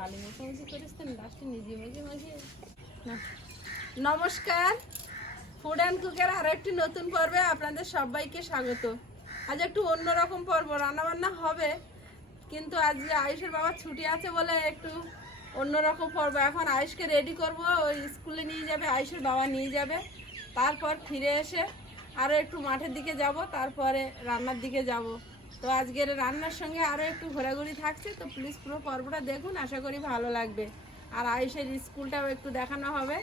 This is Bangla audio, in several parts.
খালি মুখোমুখি করিস তো লাস্টে নিজে মুখে মাঝে না। নমস্কার, ফুড অ্যান্ড কুকের আরও একটি নতুন পর্বে আপনাদের সবাইকে স্বাগত। আজ একটু অন্যরকম পর্ব, রান্নাবান্না হবে, কিন্তু আজ আয়ুষের বাবার ছুটি আছে বলে একটু অন্যরকম পর্ব। এখন আয়ুষকে রেডি করব, ওই স্কুলে নিয়ে যাবে, আয়ুষের বাবা নিয়ে যাবে। তারপর ফিরে এসে আরও একটু মাঠের দিকে যাব, তারপরে রান্নার দিকে যাব। তো আজকের রান্নার সঙ্গে আরও একটু ঘোরাঘুরি থাকছে, তো প্লিজ পুরো পর্বটা দেখুন, আশা করি ভালো লাগবে। আর আয়ুষের স্কুলটাও একটু দেখানো হবে,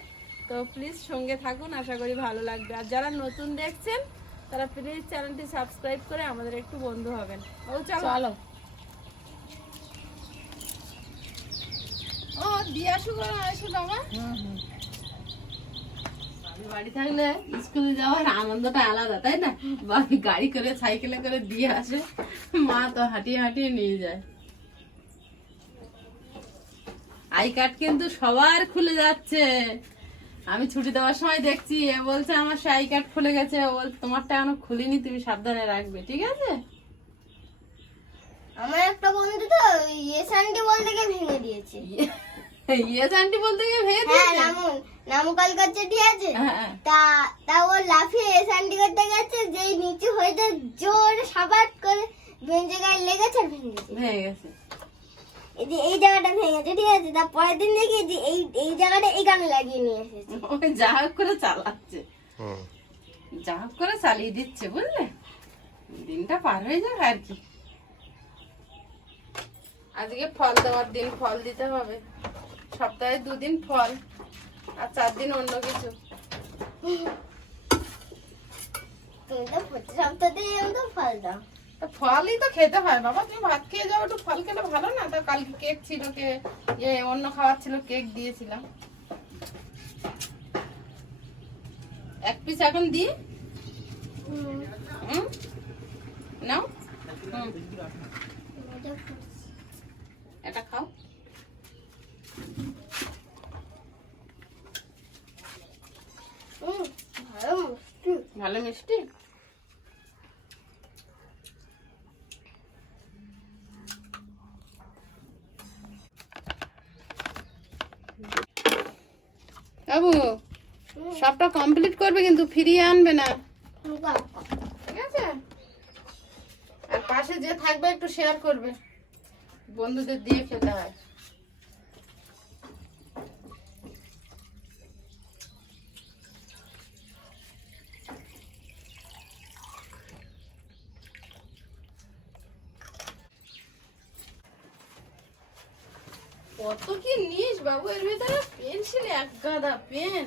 তো প্লিজ সঙ্গে থাকুন, আশা করি ভালো লাগবে। আর যারা নতুন দেখছেন তারা প্লিজ চ্যানেলটি সাবস্ক্রাইব করে আমাদের একটু বন্ধু হবেন। ও চলো ও দিয়ে আসুক আয়ুষের বাবা। বাড়ি থাকলে স্কুলে যাওয়ার আনন্দটা আলাদা, তাই না? গাড়ি করে সাইকেলে করে দিয়ে আসে, মা তো হাঁটিয়ে হাঁটিয়ে নিয়ে যায়। আই কার্ড কিন্তু সবার খুলে যাচ্ছে। আমি ছুটি দেওয়ার সময় দেখছি, এ বলছে আমার সে আই কার্ড খুলে গেছে, ও বলছে তোমারটা এখনো খুলিনি, তুমি সাবধানে রাখবে, ঠিক আছে? আমার একটা বন্ধু তো ইয়েস আন্টি বলতে গিয়ে ভেঙে দিয়েছে। ইয়েস আন্টি বলতে গিয়ে ভেঙে হ্যাঁ, দিয়েছে। নামু কালকাচ্ছে, ঠিক আছে। হ্যাঁ। তা ও লাফিয়ে ইয়েস আন্টি করতে গেছে, যেই নিচু হইতে জোরে সাবাট করে বেঞ্চে গায়ে লেগেছে, আর ভেঙে গেছে। ভেঙে গেছে। এই জায়গাটা ভেঙেছে, ঠিক আছে। তার পরের দিন দেখি যে এই জায়গাটা এখানে লাগিয়ে নিয়ে এসেছে। ওই যা হোক করে চালাচ্ছে, যা হোক করে চালিয়ে দিচ্ছে, বুঝলে? দিনটা পার হয়ে যাবে আর কি। আজকে ফল দেওয়ার দিন, ফল দিতে হবে। সপ্তাহে 2 দিন ফল আর 4 দিন অন্য কিছু। তুমি তো প্রতি সপ্তাহে তো ফল দাও। তা ফলই তো খেতে হয় বাবা, তুমি ভাত খেয়ে যাও, একটু ফল খেলে ভালো না? তো কালকে কেক ছিল, অন্য খাবার ছিল, কেক দিয়েছিলাম। 1 পিস এখন দিই। নাও, এটা খাও। ভালো মিষ্টি। বাবু, সবটা কমপ্লিট করবে কিন্তু ফিরিয়ে আনবে না, ঠিক আছে? আর পাশে যে থাকবে একটু শেয়ার করবে, বন্ধুদের দিয়ে খেতে হয়। কত কি নিস বাবু, এর ভিতরে পেন্সিল, 1 গাদা পেন,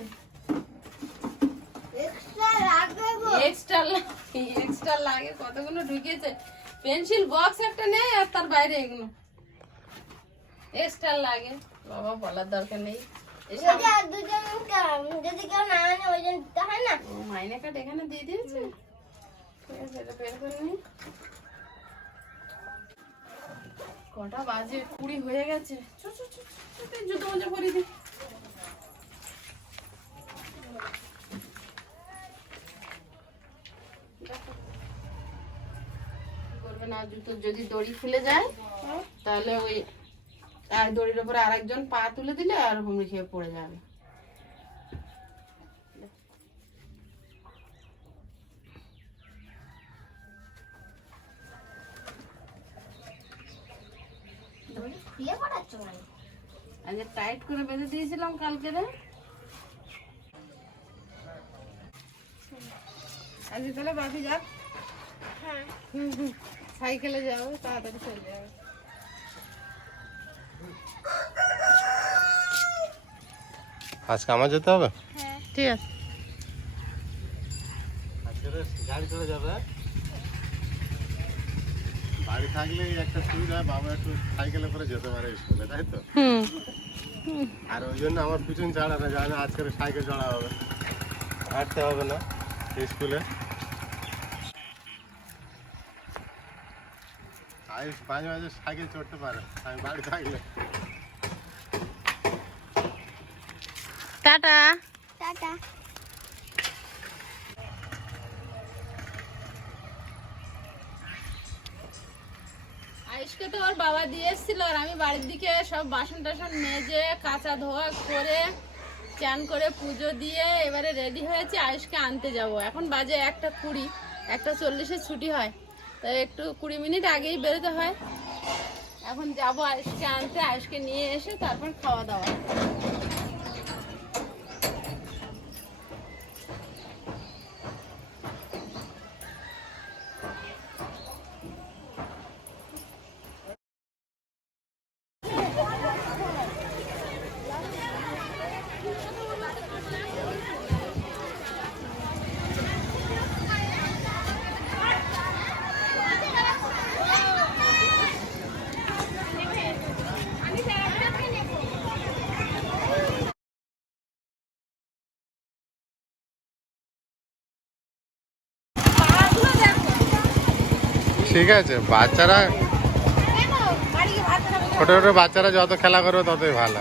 এক্সট্রা লাগে কতগুলো ঢুকিয়েছে। পেন্সিল বক্স একটা নেই, আর তার বাইরে এগুলো এক্সট্রা লাগে। বাবা বলার দরকার নেই। যদি কেউ না আনে ওই জন্য দিতে হয় না। মাইনে কার্ড এখানে দিয়ে দিয়েছে, ঠিক আছে, এটা বের করে নিই। কটা বাজে? 20 হয়ে গেছে। জুতো মোজা পরিয়ে দিই। করবে না, জুতো যদি দড়ি খুলে যায় তাহলে ওই দড়ির উপরে আরেকজন পা তুলে দিলে আর হুমড়ি খেয়ে পড়ে যাবে। আজকে টাইট করে বেঁধে দিয়েছিলাম কালকে রে। আজকে তাহলে বাপি যাক। হ্যাঁ, সাইকেলে যাবো, তাড়াতাড়ি চলে যাবে। আজকে আমার যেতে হবে, ঠিক আছে। আজকে গাড়ি চলে যাবে। বাড়ি থাকলে একটা সুবিধা, বাবা একটু সাইকেলে করে যেতে পারে স্কুলে, তাই তো? আর ওই জন্য আমার পিছন চাড়া না, জানে আজকে সাইকেল চড়া হবে, হাঁটতে হবে না স্কুলে। আয়ুষ মাঝে মাঝে সাইকেল চড়তে পারে, আমি বাড়ি থাকলে। টাটা। টাটা। আজকে তো ওর বাবা দিয়ে এসেছিল আর আমি বাড়ির দিকে সব বাসন টাসন মেজে কাঁচা ধোয়া করে চান করে পুজো দিয়ে এবারে রেডি হয়েছে আয়ুষকে আনতে যাব। এখন বাজে 1:20, 1:40 ছুটি হয়, তাই একটু 20 মিনিট আগেই বেরোতে হয়। এখন যাব আয়ুষকে আনতে, আয়ুষকে নিয়ে এসে তারপর খাওয়া দাওয়া। ঠিক আছে, বাচ্চারা ছোট ছোট বাচ্চারা যত খেলা করবে ততই ভালো।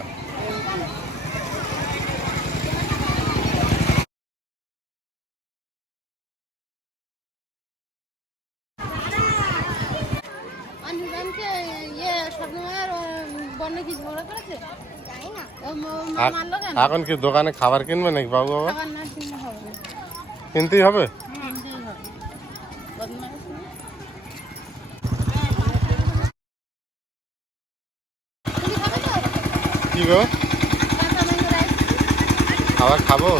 এখন কি দোকানে খাবার কিনবে নাকি বাবু? বাবা কিনতেই হবে। কি গো, খাবার খাবো?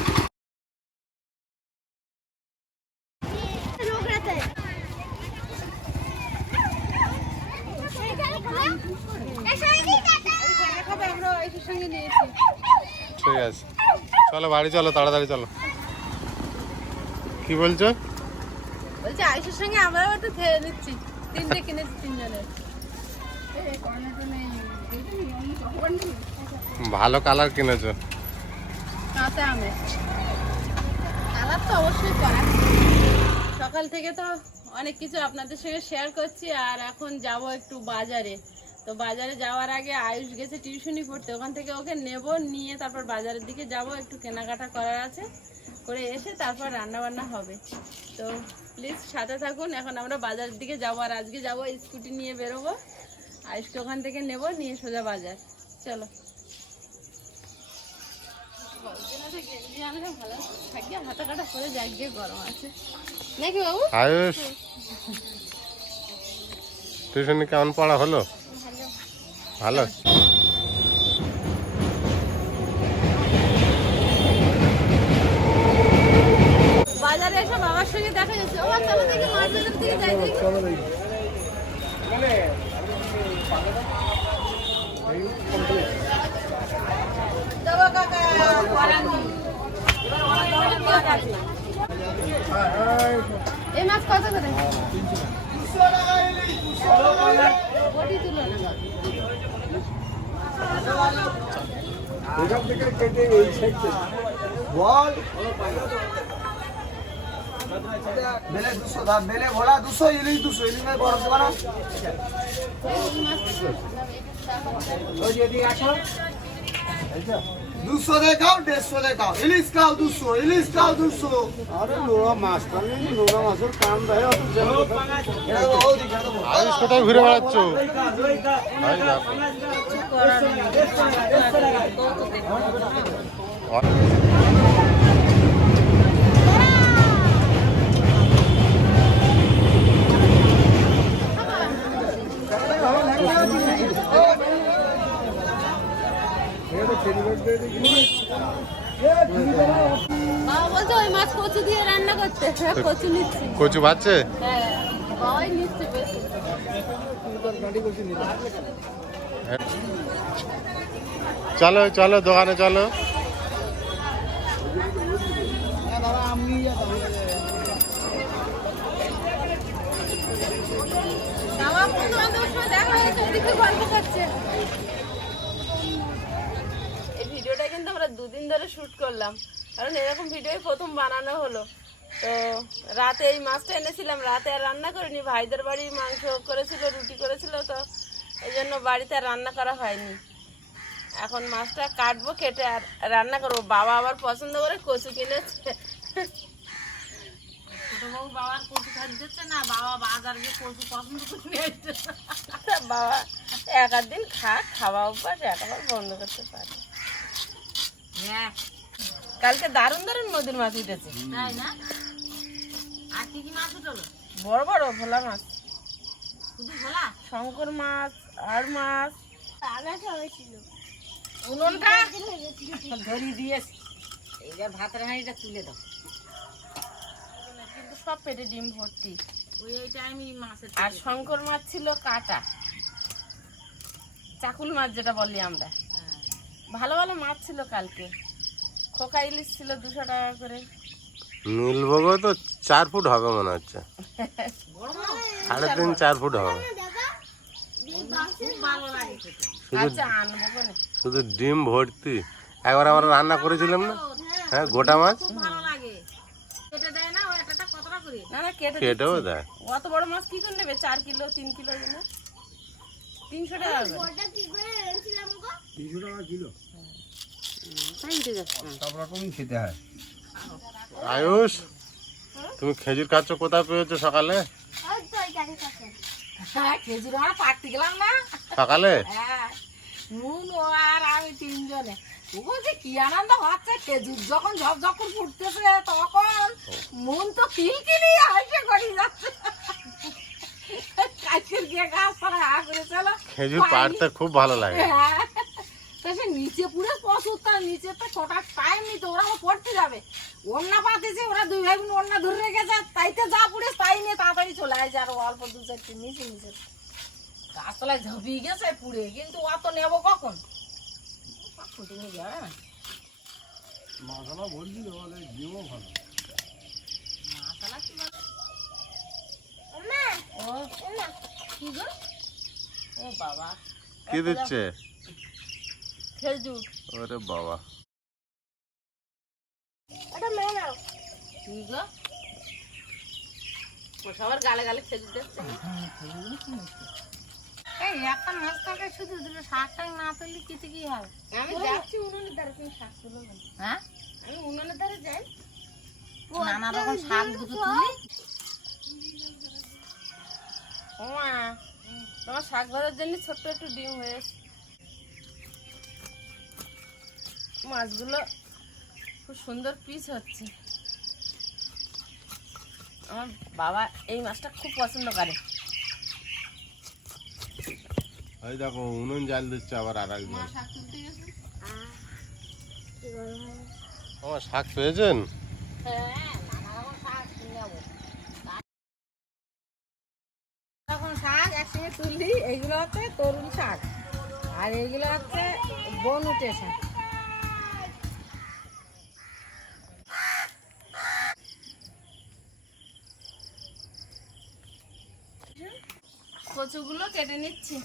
ঠিক আছে, চলো বাড়ি চলো, তাড়াতাড়ি চলো। কি বলছো? বলছি আয়ুষের সঙ্গে আমরাও একটু খেয়ে নিচ্ছি, 3টে কিনেছি 3 জনের। ভালো কালার কিনেছো। কাঁচা আমের কালার তো অবশ্যই করা। সকাল থেকে তো অনেক কিছু আপনাদের সঙ্গে শেয়ার করছি, আর এখন যাব একটু বাজারে। তো বাজারে যাওয়ার আগে আয়ুষ গেছে টিউশনি পড়তে, ওখান থেকে ওকে নেব, নিয়ে তারপর বাজারের দিকে যাব, একটু কেনাকাটা করার আছে, করে এসে তারপর রান্না বান্না হবে। তো প্লিজ সাথে থাকুন। এখন আমরা বাজারের দিকে যাবো, আর আজকে যাবো স্কুটি নিয়ে বেরোবো, আয়ুষকে ওখান থেকে নেব, নিয়ে সোজা বাজার। চলো। ভালো থাকি, হাতা কাটা করে যাক গিয়ে, গরম আছে নাকি বাবু? আয়ুষ, টিউশনি কেমন পড়া হলো? ভালো। বাজারে এসে বাবার সঙ্গে দেখা যাচ্ছে। ও চলো দেখি মাছ বাজার দিকে যাই, দেখি। দেবো কাকা, এই মাছ কত করে? বটি তুলো না। এখান থেকে কেটে এই সাইডে বল বেলে 200 দাম, বেলে ভোলা 200, ইলিশ 200, ইলিশ ভাই বড় দেবা না? ওই যে এদিকে আসো, 200 দেখাও, 150 দেখাও, ইলিশ খাও 200, ইলিশ খাও 200। আরে লোড়া মাছ কানে, লোড়া মাছের কাম দেয় অত জল। এটা তো ওই দিকে তো আয়ুষ কোথায় ঘুরে বেড়াচ্ছ? বাবা বলছে ওই মাছ কচু দিয়ে রান্না করতে, কচু নিচ্ছি। কচু ভাজছে? হ্যাঁ, বাবাই নিচ্ছে বেশি। চলো চলো দোকানে চলো। বাবা বন্ধু-বান্ধবের সঙ্গে দেখা হয়েছে, ওদিকে গল্প করছে। এই ভিডিওটা কিন্তু আমরা 2 দিন ধরে শুট করলাম, কারণ এরকম ভিডিওই প্রথম বানানো হলো। তো রাতে এই মাছটা এনেছিলাম, রাতে আর রান্না করিনি, ভাইদের বাড়ি মাংস করেছিল, রুটি করেছিল, তো এই জন্য বাড়িতে আর রান্না করা হয়নি। এখন মাছটা কাটবো, কেটে আর রান্না করবো। বাবা আবার পছন্দ করে কচু কিনেছে। ছোটবাবু বাবার কচু খাচ্ছে না, বাবা বাজার গিয়ে কচু পছন্দ করে নিয়ে আসছে। বাবা এক আধ দিন খাওয়া অভ্যাস একেবারে বন্ধ করতে পারে। হ্যাঁ কালকে দারুণ দারুণ নদীর মাছ উঠেছে, তাই না? আর কি কি মাছ উঠলো? বড় বড় ভোলা মাছ, শুধু ভোলা, শঙ্কর মাছ আর মাছ। উনুনটা ধরিয়ে দিয়েছি, এইবার ভাতের হাঁড়িটা তুলে দাও। কিন্তু সব পেটে ডিম ভর্তি। ওই টাইমই মাছের, আর শঙ্কর মাছ ছিল কাটা, চাকুল মাছ যেটা বলি আমরা। ভালো ভালো মাছ ছিল কালকে। খোকা ইলিশ ছিল 200 টাকা করে। নীলবগও তো 4 ফুট হবে মনে হচ্ছে, 3.5 4 ফুট হবে। আচ্ছা আনবো কোনে। শুধু ডিম ভর্তি। একবার আমরা রান্না করেছিলাম না, হ্যাঁ, গোটা মাছ। ভালো লাগে। কেটে দেয় না, ওই একটা কতটা করে? না না কেটে কেটেও দেয়। অত বড় মাছ কি করে নেবে? 4 কিলো 3 কিলো জন্য 300 টাকা হবে। ওটা কি করে এনেছিলাম গো? 300 টাকা কিলো। তাই ঠিক আছে। সব রকমই খেতে হয়। আয়ুষ, তুমি খেজুর খাচ্ছ, কোথায় পেয়েছো সকালে? ওই তো ওই গাড়ির কাছে। হ্যাঁ খেজুর আমরা পাড়তে গেলাম না সকালে হ্যাঁ, নুন ও আর আমি 3 জনে। ও যে কি আনন্দ হচ্ছে, খেজুর যখন ঝকঝক করে ফুটতেছে তখন মন তো কিলকিলি হাসে করি যাচ্ছে। কাছের গিয়ে গাছ পাড়া হা করে চলো। খেজুর পাড়তে খুব ভালো লাগে। হ্যাঁ, তা সে নিচে পুরো প্রচুর, তার নিচে তো কটার টাইম নিতে, ওরা পড়তে যাবে। ওন্না পাতেছে, ওরা 2 ভাই বোন ওন্না ধরে রেখেছে, তাইতে যা পুড়ে তাই নিয়ে তাড়াতাড়ি চলে আসে। আর অল্প 2-4টি নিচে নিচে গাছতলায় ঝাঁপিয়ে গেছে পুড়ে, কিন্তু অত নেবো কখন? ফুটে নিয়ে যাবে না। মাথাটা বলছিল বলে জিও ভালো। মাথালা কি বলে? মা, ও কি গো? ও বাবা কি দিচ্ছে? খেজুর। ওরে বাবা, ওটা মেরে নাও। কি গো? ও সবার গালে গালে খেজুর দিচ্ছে। এই একটা মাছ থাকে শুধু দুটো শাকটাই না তুললে কিতে কি হবে? আমি যাচ্ছি উনুনের ধারে, তুমি শাক তুলো না। হ্যাঁ আমি উনুনের ধারে যাই, নানা রকম শাক দুটো তুলি। ওমা তোমার শাক ভাজার জন্য ছোট্ট একটু ডিম হয়েছে। মাছগুলো খুব সুন্দর পিস হচ্ছে। আমার বাবা এই মাছটা খুব পছন্দ করে। ওই দেখো উনুন জাল দিচ্ছে আবার আর একজন। শাক তুলতে গেছে। আমার শাক পেয়েছেন? হ্যাঁ নানা রকম শাক নেবো। রকম শাক একসঙ্গে তুললি। এইগুলো হচ্ছে তরুণ শাক, আর এইগুলো হচ্ছে বনুটে শাক। কচুগুলো কেটে নিচ্ছি,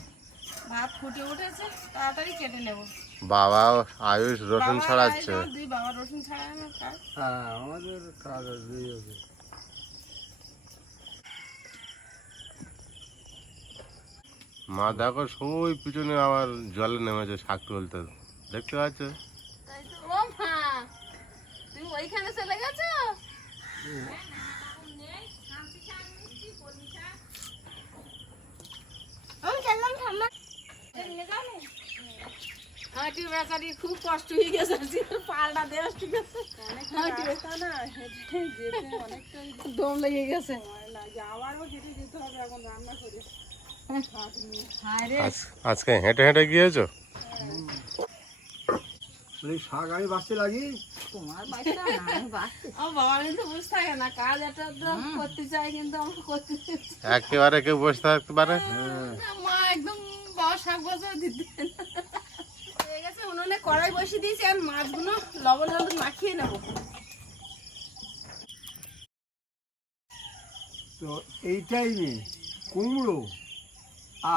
ভাত ফুটে উঠেছে, তাড়াতাড়ি কেটে নেব। বাবা আয়ুষ রসুন বাবা ছাড়াচ্ছে। আমার দুই বাবা রসুন ছাড়ায় আমার কাজ। হ্যাঁ, আমাদের কাজ আছে। মা দেখো সই পিছনে আবার জলে নেমেছে শাক তুলতে, দেখতে পাচ্ছ? ও মা তুমি ওইখানে চলে গেছো? আমি চললাম ঠাম্মা। হাঁটি বেচারি খুব কষ্ট হয়ে গেছে, পাল্টা দেওয়া ঠিক আছে। দম লেগে গেছে। আজকে হেঁটে হেঁটে গিয়েছো? শাক আমি বাঁচতে লাগি। ও বাবা কিন্তু বুঝতে থাকে না, কাজ একটা করতে চাই কিন্তু আমাকে করতে দিচ্ছে না। একেবারে কেউ বসে থাকতে পারে? মা একদম বাবা শাক বাজার দিতে হয়ে গেছে। উনুনে কড়াই বসিয়ে দিয়েছি, আর মাছগুলো লবণ হলুদ মাখিয়ে নেবো। তো এই টাইমে কুমড়ো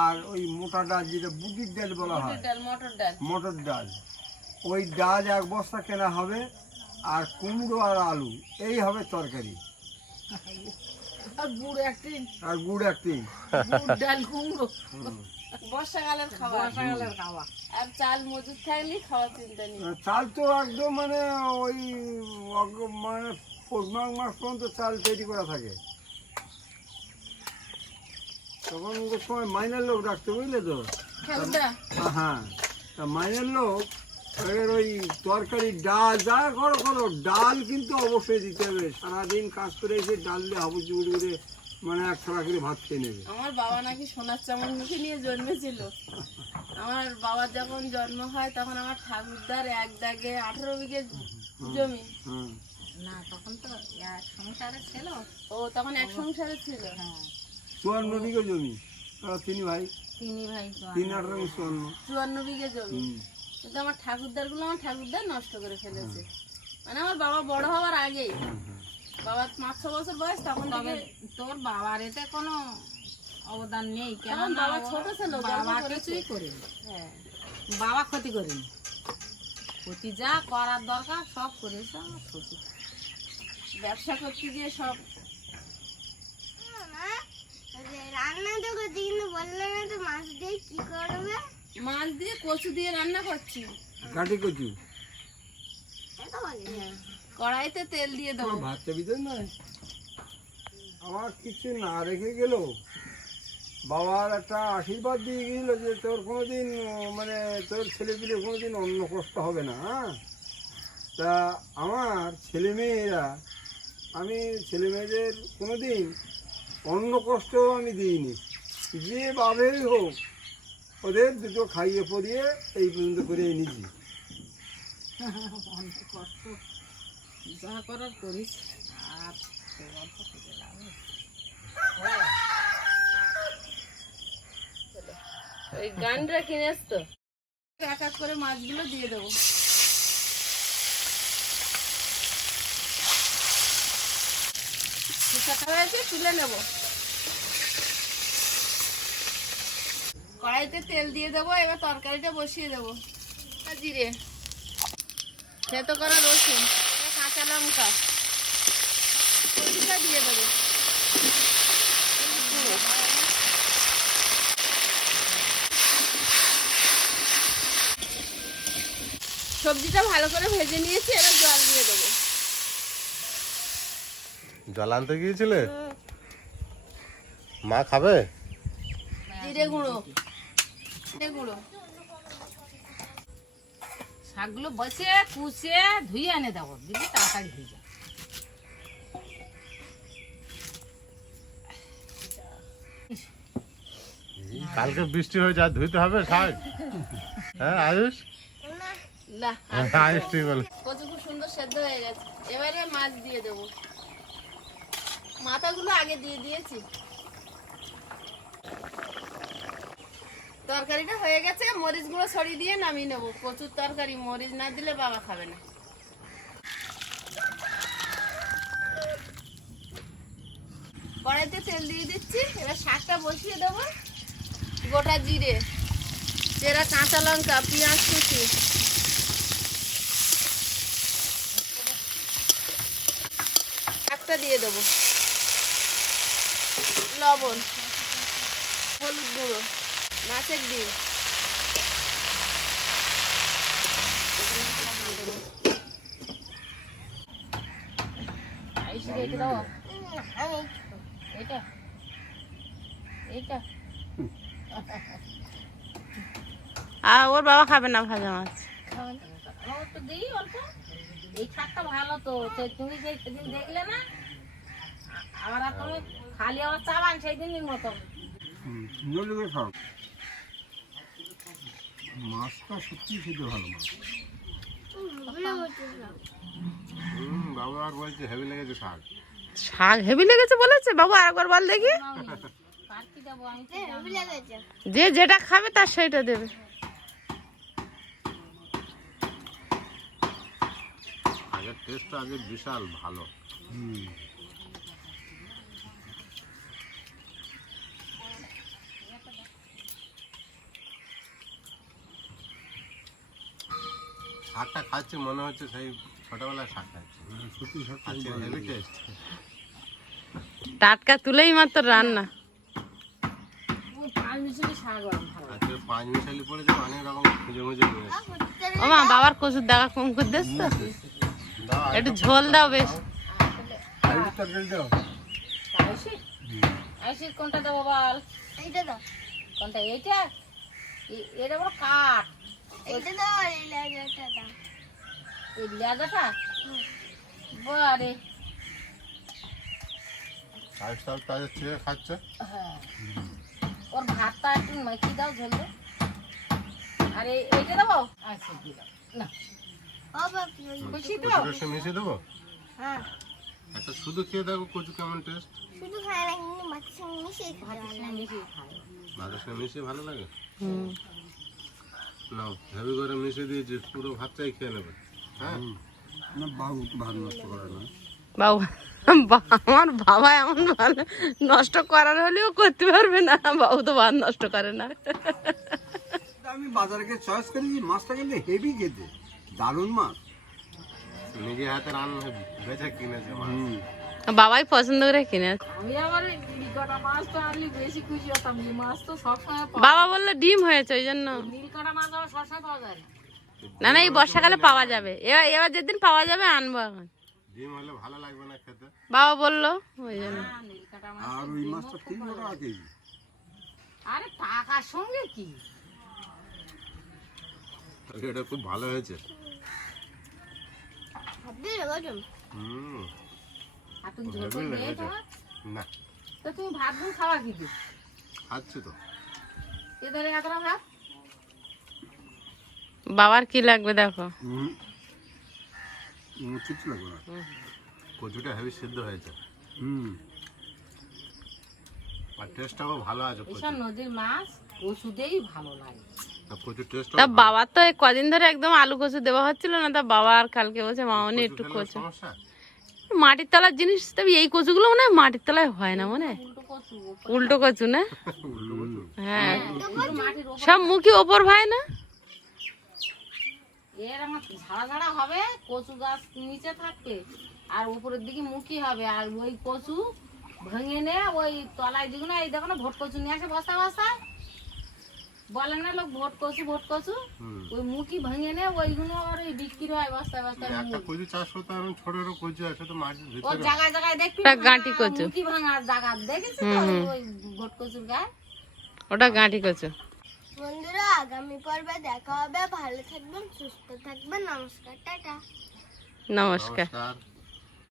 আর ওই মোটা ডাল, যেটা বুটির ডাল বলা হয়, মটর ডাল, মটর ডাল। মটর ডাল, ওই ডাল 1 বস্তা কেনা হবে। আর কুমড়ো আর আলু, এই হবে তরকারি। আর গুড় একটি, আর গুড় একটি। গুড় ডাল কুমড়ো, বর্ষাকালের খাওয়া, বর্ষাকালের খাওয়া। আর চাল মজুদ থাকলে খাওয়া চিন্তা নেই। চাল তো একদম মানে ওই মানে পৌষ মাঘ মাস পর্যন্ত চাল তৈরি করা থাকে। তখন ওই সময় মাইনের লোক রাখতে বুঝলে তো। ঠাকুরদা হ্যাঁ, তা মাইনের লোক এর ওই তরকারি ডাল যা করো করো, ডাল কিন্তু অবশ্যই দিতে হবে। সারাদিন কাজ করে এসে ডাল দিয়ে হাবুজ জুড়ে করে মানে এক থালা করে ভাত খেয়ে নেবে। আমার বাবা নাকি সোনার চামচ মুখে নিয়ে জন্মেছিল। আমার বাবার যখন জন্ম হয় তখন আমার ঠাকুরদার এক দাগে 18 বিঘে জমি। হ্যাঁ, না তখন তো এক সংসারে ছিল। ও তখন এক সংসারে ছিল। 54 বিঘে জমি। তারা তিনি ভাই, তিনি ভাই 3 8 54। 54 বিঘে জমি। হুম, কিন্তু আমার ঠাকুরদারগুলো আমার ঠাকুরদার নষ্ট করে ফেলেছে। মানে আমার বাবা বড় হওয়ার আগেই, বাবার 5-6 বছর বয়স তখন তবে থেকে। তোর বাবার এতে কোনো অবদান নেই, কেন তখন বাবা ছোট ছিল, বাবা গর্ব করেছে। কিছুই করেনি, হ্যাঁ, বাবা ক্ষতি করেনি। ক্ষতি যা করার দরকার সব করেছে আমার শ্বশুর। ব্যবসা করতে গিয়ে সব। মা, ওই যে রান্না তো করছি কিন্তু বললো না তো মাছ দিয়ে কি করবে। মাছ দিয়ে কচু দিয়ে রান্না করছি। কাটি কচু। এটা বলে কড়াইতে তেল দিয়ে দেবো। তোমার ভাতটা ভিতরে নয়, আমার কিছু না রেখে গেল। বাবার একটা আশীর্বাদ দিয়ে গেল যে তোর কোনোদিন মানে তোর ছেলেপিলে কোনোদিন অন্য কষ্ট হবে না। হ্যাঁ, তা আমার ছেলেমেয়েরা, আমি ছেলেমেয়েদের কোনোদিন অন্য কষ্ট আমি দিইনি। যে ভাবেই হোক ওদের দুটো খাইয়ে পরিয়ে এই পর্যন্ত করে এনেছি। অনেক কষ্ট যা করার করিস। আর সে গল্প থেকে লাভ নেই। ওই গানটা কিনে আসতো। এক এক করে মাছগুলো দিয়ে দেবো। শুকাতে হয়েছে, তুলে নেব। কড়াইতে তেল দিয়ে দেবো। এবার তরকারিটা বসিয়ে দেবো। আর জিরে, থেতো করা রসুন, কাঁচা লঙ্কা, কচুটা দিয়ে দেবো। সবজিটা ভালো করে ভেজে নিয়েছি, এবার জল দিয়ে দেবো। জল আনতে গিয়েছিলে? মা খাবে? জিরে গুঁড়ো, জিরে গুঁড়ো, শাকগুলো বসে কুচে ধুয়ে এনে দেবো, দিদি তাড়াতাড়ি হয়ে যায়। কালকে বৃষ্টি হয়েছে, আর ধুইতে হবে শাক? হ্যাঁ আয়ুষ, না আয়ুষ ঠিক বলে। কচু খুব সুন্দর সেদ্ধ হয়ে গেছে। এবারে মাছ দিয়ে দেবো। মাথাগুলো আগে দিয়ে দিয়েছি। তরকারিটা হয়ে গেছে, মরিচ গুঁড়ো ছড়িয়ে দিয়ে নামিয়ে নেবো। কচুর তরকারি মরিচ না দিলে বাবা খাবে না। কড়াইতে তেল দিয়ে দিচ্ছি। এবার শাকটা বসিয়ে দেবো। গোটা জিরে, চেরা কাঁচা লঙ্কা, পেঁয়াজ কুচি, শাকটা দিয়ে দেবো। লবণ, হলুদ গুঁড়ো, মাছের ডিম, আইসি রেখে দেবো। এইটা এইটা আর ওর বাবা খাবে না ভাজা মাছ। আমার তো দিই অল্প। এই শাকটা ভালো তো, তুমি সেদিন দেখলে না? আবার আর তুমি খালি আবার চাবান সেই দিনের মতো। জলদি করে খাও। মাছটা সত্যি খেতে ভালো মাছ। বাবু আর বলছে হেভি লেগেছে শাক। শাক হেভি লেগেছে বলেছে বাবু, আরেকবার বল দেখি। কার কি দেবো আমি তো হেভি লেগেছে। যে যেটা খাবে তার সেইটা দেবে। আগের টেস্টটা আগে বিশাল ভালো। শাকটা খাচ্ছি মনে হচ্ছে সেই ছোটবেলায় শাক খাচ্ছি। সত্যি শাক আজকে হেভি টেস্ট। টাটকা তুলেই মাত্র রান্না। ওই 5 মিনিটের শাক গরম ভালো। আজকে 5 মিশালি পড়েছে, অনেক রকম খুঁজে খুঁজে নিয়ে এসেছি। ও মা, বাবার কচুর দাগা কম করে দিস তো, দাও, একটু ঝোল দাও বেশ। আলুর তরকারি দাও। আইসি আইসি কোনটা দেবো বল? এইটা দাও, কোনটা এইটা? এটা বড় কাঠ। এইটা দাও, আর এই লেজারটা দাও। এই লেজাটা বারে। লাইফস্টাইল কাজের চেয়ে খাচ্ছে। হ্যাঁ, ওর ভাতটা একটু মাখিয়ে দাও ঝোলে। আর এইটা দেবো। আচ্ছা দিয়ে দাও না, ও বাপি, খুশি তো? কচুর সঙ্গে মিশিয়ে দেবো। হ্যাঁ, একটা শুধু খেয়ে দেখো কচু কেমন টেস্ট। শুধু খায় না, কিন্তু মাছের সঙ্গে মিশিয়ে খেতে ভাতের ভালো সঙ্গে লাগে। মিশিয়ে খাও। ভাতের সঙ্গে মিশিয়ে ভালো লাগে। হুম। নাও হেভি করে মিশিয়ে দিয়েছি, পুরো ভাতটাই খেয়ে নেবে। হ্যাঁ না বাবু ভাত নষ্ট করে না। বাবু, আমার বাবা এমন ভালো নষ্ট করার হলেও করতে পারবে না, বাবু তো ভাত নষ্ট করে না। আমি বাজারে গিয়ে চয়েস করেছি, মাছটা কিন্তু হেভি খেতে, দারুণ মাছ। নিজে হাতে রান্না বেছে কিনেছে মাছ। বাবাই পছন্দ করে কিনে। আমি আবার এই নীলকাটা মাছ তো আনলে বেশি খুশি হতাম। এই মাছ তো সবসময় পাওয়া বাবা বললো ডিম হয়েছে ওই জন্য। যায়। নীলকাটা মাছ আবার সবসময় পাওয়া যায় না। না না, এই বর্ষাকালে পাওয়া যাবে, এবার এবার যেদিন পাওয়া যাবে আনবো এখন। ডিম হলে ভালো লাগবে না খেতে। বাবা বললো ওই জন্য। হ্যাঁ, নীলকাটা মাছ। আর ওই মাছটা 300 টাকা কেজি। আরে টাকার সঙ্গে কি? এটা খুব ভালো হয়েছে। ভাবতে গরম। হুম। আর তুমি ঝোল করে হেভি দিয়ে লেগেছে। তোমার? না তো তুমি ভাত গুলো খাওয়া কি দিয়ে? খাচ্ছি তো। এধারে এতটা ভাত? বাবার কি লাগবে দেখো। কিচ্ছু লাগবে না। কচুটা হেভি সিদ্ধ হয়েছে হুম, আর টেস্টটাও ভালো আছে। এইসব নদীর মাছ ওষুধেই ভালো লাগে। কচুর টেস্ট তা বাবার তো এই কদিন ধরে একদম আলু কচু দেওয়া হচ্ছিল না, তা বাবা আর কালকে বলছে মামনি একটু কচু। সমস্যা। মাটির তলার জিনিস, তবে এই কচুগুলো মনে হয় মাটির তলায় হয় না, মনে হয় উল্টো কচু উল্টো কচু না। হ্যাঁ, মাটির ওপর সব মুখি ওপর ভাই না। এর আমার ঝাড়া ঝাড়া হবে, কচু গাছ নিচে থাকবে আর উপরের দিকে মুখি হবে। আর ওই কচু ভেঙে নে ওই তলায় দিকে না, এই দেখো না ভোট কচু নিয়ে আসে বস্তা বস্তা, বলে না লোক ভোট কচু, ওই মুখি ভেঙে নে ওইগুলো আবার ওই বিক্রি হয় বস্তা বস্তা। একটা কচু চাষ করতে এখন ছোট ছোট কচু আছে তো মাটির ওর ভিতরে। জায়গায় জায়গায় দেখবি ওটা গাঁটি কচু। মুখি ভাঙার জায়গা দেখেছি তো ওই ভোট কচুর গায়ে। ওটা গাঁটি কচু। বন্ধুরা, আগামী পর্বে দেখা হবে। ভালো থাকবেন, সুস্থ থাকবেন। নমস্কার, টাটা। নমস্কার। নমস্কার।